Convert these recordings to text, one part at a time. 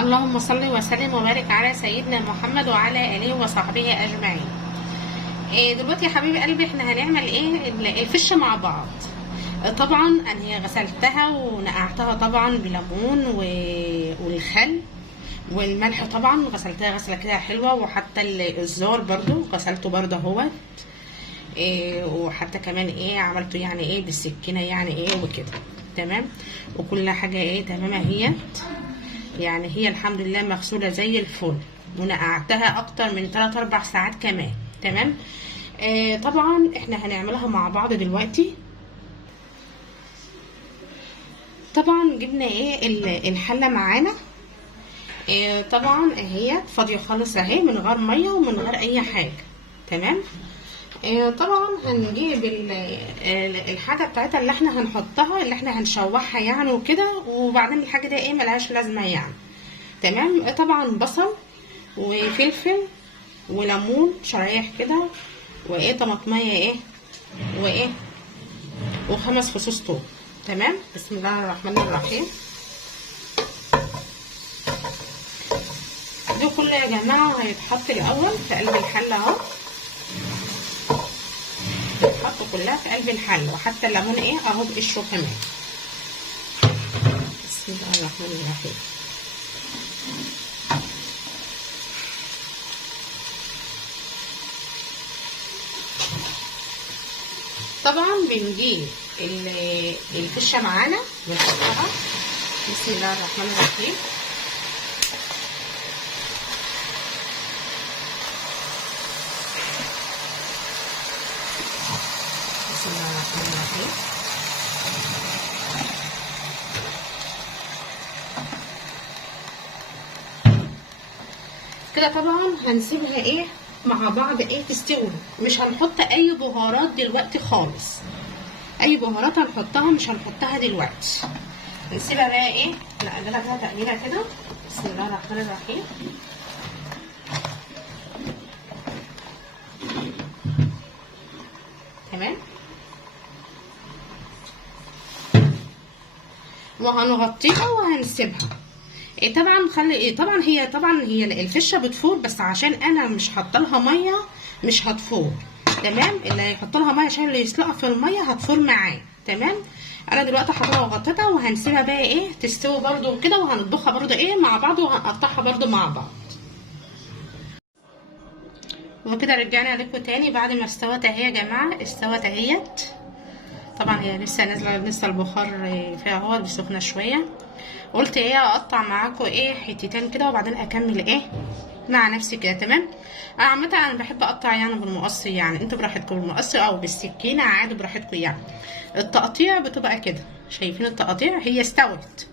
اللهم صل وسلم وبارك على سيدنا محمد وعلى اله وصحبه اجمعين. دلوقتي يا حبيبي قلبي احنا هنعمل ايه؟ الفشه مع بعض. طبعا انا هي غسلتها ونقعتها طبعا بليمون والخل والملح، طبعا غسلتها غسله كده حلوه، وحتى الزار برضو غسلته برضو اهوت. وحتى كمان عملته يعني بالسكينه يعني وكده تمام، وكل حاجه تمام اهيت. يعني هي الحمد لله مغسوله زي الفل، ونقعتها اكتر من 3-4 ساعات كمان تمام. طبعا احنا هنعملها مع بعض دلوقتي. طبعا جبنا الحله معانا، طبعا اهي فاضيه خالص اهي، من غير ميه ومن غير اي حاجه تمام. طبعا هنجيب الحاجه بتاعتها اللي احنا هنحطها، اللي احنا هنشوحها يعني وكده، وبعدين الحاجه دي ملهاش لازمه يعني تمام. طبعا بصل وفلفل وليمون شرايح كده، طماطميه و5 فصوص توم تمام. بسم الله الرحمن الرحيم. دي كله يا جماعه هيتحط الاول في قلب الحله اهو، هتحط كلها في قلب الحله، وحتى الليمون اهو بقشره كمان. بسم الله الرحمن الرحيم. طبعا بنجيب الفشه معانا بنحطها. بسم الله الرحمن الرحيم. بسم الله الرحمن الرحيم. كده طبعا هنسيبها مع بعض تستوي. مش هنحط اي بهارات دلوقتي خالص، اي بهارات هنحطها مش هنحطها دلوقتي. نسيبها بقى نقلبها كده تقليبه كده. بسم الله الرحمن الرحيم. تمام، وهنغطيها وهنسيبها. طبعا طبعا هي الفشه بتفور، بس عشان انا مش حاطه لها ميه مش هتفور تمام. اللي هيحط لها ميه عشان اللي يسلقها في الميه هتفور معاه تمام. انا دلوقتي حاطاها وغطيتها، وهنسيبها بقى تستوي برده كده، وهنطبخها برده مع بعض، وهنقطعها برده مع بعض. وكده رجعنا لكم تاني بعد ما استوت اهي يا جماعه. استوت اهيت. طبعا هي لسه نازله، لسه البخار فيها اهو سخنه شويه. قلت اقطع معاكم حتتين كده، وبعدين اكمل مع نفسي كده تمام. انا عامه انا بحب اقطع يعني بالمقص، يعني انتوا براحتكم بالمقص او بالسكينه عادي براحتكم. يعني التقطيع بتبقى كده، شايفين التقطيع هي استوت،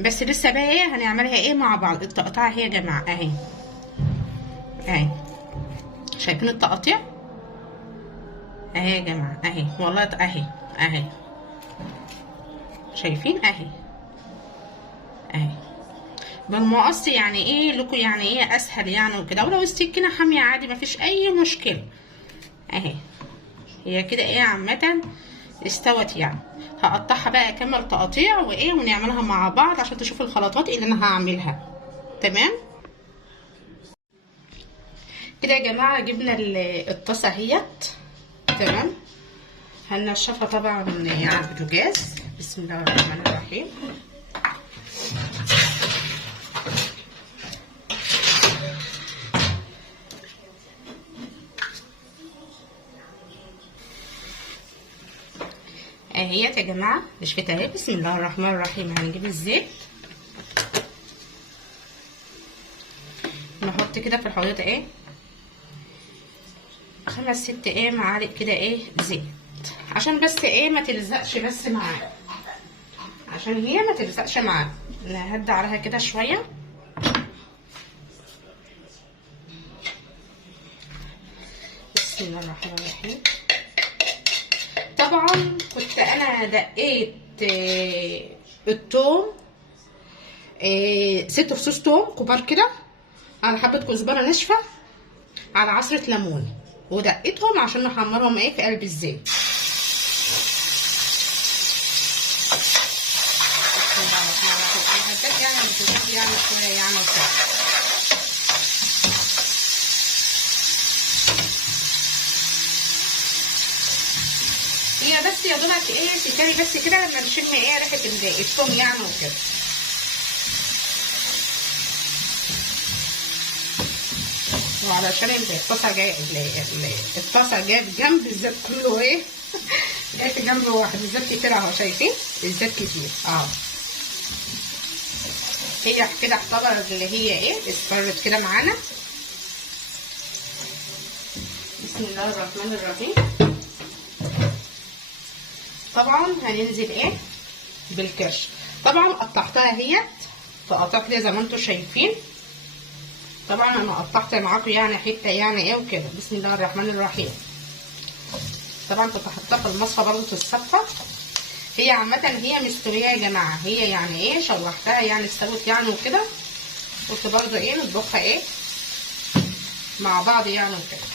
بس لسه بقى هنعملها مع بعض. التقطيع اهي يا جماعه اهي شايفين التقطيع اهي يا جماعه اهي، والله اهي شايفين اهي بالمقص يعني لكم يعني اسهل يعني وكده، ولو السكينه حاميه عادي مفيش اي مشكله. اهي هي كده عامه استوت يعني. هقطعها بقى اكمل تقطيع ونعملها مع بعض عشان تشوفوا الخلطات اللي انا هعملها تمام. كده يا جماعه جبنا الطاسه اهيت تمام. هنشفها طبعا على البوتاجاز. بسم الله الرحمن الرحيم. اهيت يا جماعه نشفتها اهي. بسم الله الرحمن الرحيم. هنجيب الزيت نحط كده في الحوض 5-6 معالق كده زيت، عشان بس ما تلزقش بس معانا، عشان هي ما تلزقش معانا. نهدي عليها كده شويه. بسم الله الرحمن الرحيم. طبعا كنت انا دقيت الثوم 6 فصوص توم كبار كده، على حبه كزبره ناشفه، على عصره ليمون، ودقيتهم عشان نحمرهم في قلب الزيت. يعني شويه يعني وكده. هي بس يا دوبك ايه تتاني بس كده لما نشم ايه ريحه الثوم يعني وكده. وعلشان الطاسه جايه الطاسه جايه بجنب الزيت كله ايه جاي في جنب واحد. الزيت كتير اهو، شايفين الزيت كتير اهو. هي كده اعتبرت اللي هي ايه اصفرت كده معانا. بسم الله الرحمن الرحيم. طبعا هننزل ايه بالكرش. طبعا قطعتها اهيت تقطع كده زي ما انتم شايفين. طبعا انا قطعت معاكم يعني حته يعني ايه وكده. بسم الله الرحمن الرحيم. طبعا كنت حاطاها في المصفى برضه تتصفى. هي عامه هي مستويه يا جماعه، هي يعني ايه شوحتها يعني استوت يعني وكده. قلت برضه ايه نطبخها ايه مع بعض يعني وكده.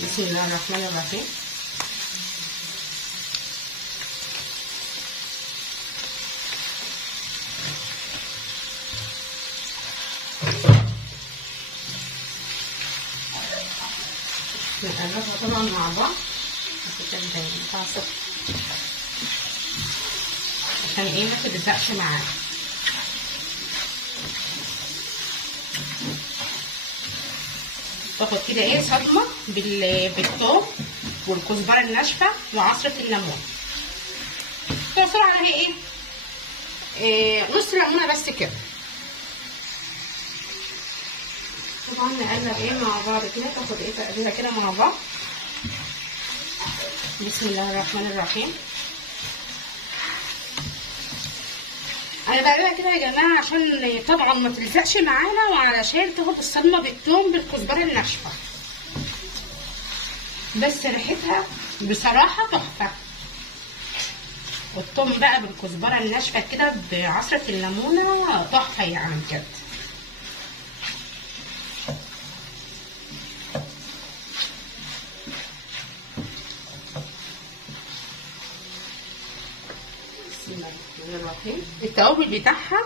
بسم الله الرحمن الرحيم. نقلبها طبعا مع بعض عشان ايه ما تلزقش معانا. باخد كده ايه صدمه بالثوم والكزبره الناشفه وعصره الليمون. تعصر عليها ايه نص ليمونه بس كده. طبعا نقلب ايه مع بعض كده. تاخد ايه تقليبه كده مع بعض. بسم الله الرحمن الرحيم. انا بقلبها كده يا جماعه عشان طبعا ما تلزقش معانا وعلشان تاخد الصدمه بالثوم بالكزبره الناشفه. بس ريحتها بصراحه تحفه. والثوم بقى بالكزبره الناشفه كده بعصره الليمونه تحفه يعني بجد. التوابل بتاعها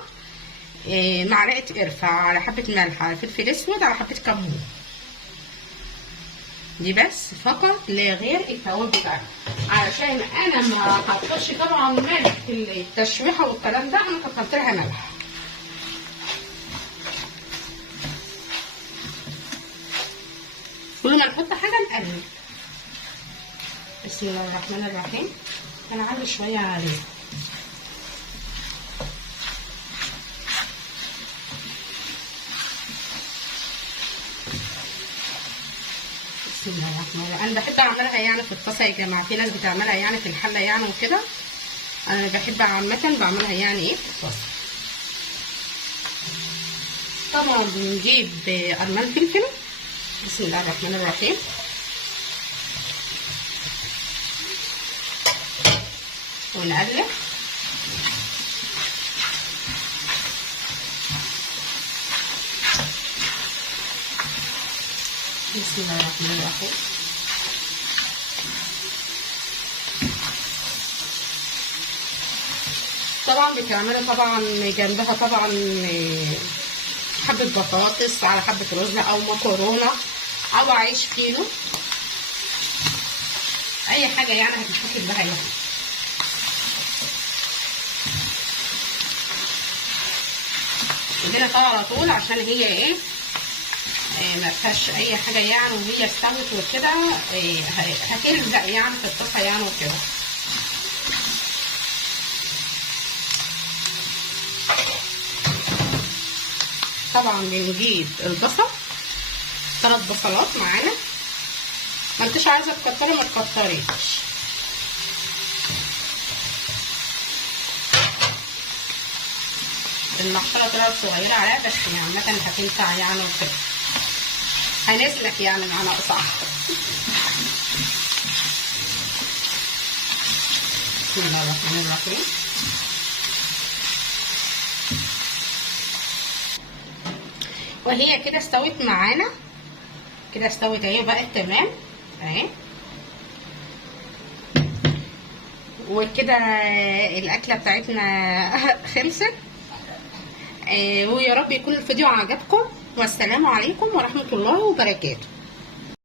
معلقه قرفه على حبه ملح على فلفل اسود على حبه كمون. دي بس فقط لا غير التوابل بتاعها. علشان انا ما حطيتش طبعا ملح في التشويحه والكلام ده، انا كترت لها ملح. كل ما نحط حاجه نقلب. بسم الله الرحمن الرحيم. انا عندي شويه عليه. بسم الله الرحمن الرحيم. انا بحب اعملها يعني في الطاسه يا جماعه. في ناس بتعملها يعني في الحله يعني وكده. انا بحب عامه بعملها يعني ايه في الطاسه. طبعا بنجيب قرمان فلفل. بسم الله الرحمن الرحيم. ونقلب. بسم الله الرحمن الرحيم. طبعا بتعملوا طبعا جنبها طبعا حبة بطاطس على حبة رز او مكرونة او عيش فينو. اي حاجة يعني هتتحط بها يعني. ودينا طبعا على طول عشان هي ايه ما فيهاش اي حاجه يعني. وهي استوت وكده هتلزق يعني في الطاسه يعني وكده. طبعا بنجيب البصل 3 بصلات معانا. ما انتش عايزه تكتري ما تكتريش. المحشره طلعت صغيره عليها بس عامه هتنفع يعني وكده. هنسلك يعني معانا قطع. بسم الله الرحمن الرحيم. وهي كده استوت معانا كده. استوت اهي بقت تمام اهي. وكده الاكله بتاعتنا خلصت. ويا رب يكون الفيديو عجبكم، والسلام عليكم ورحمة الله وبركاته.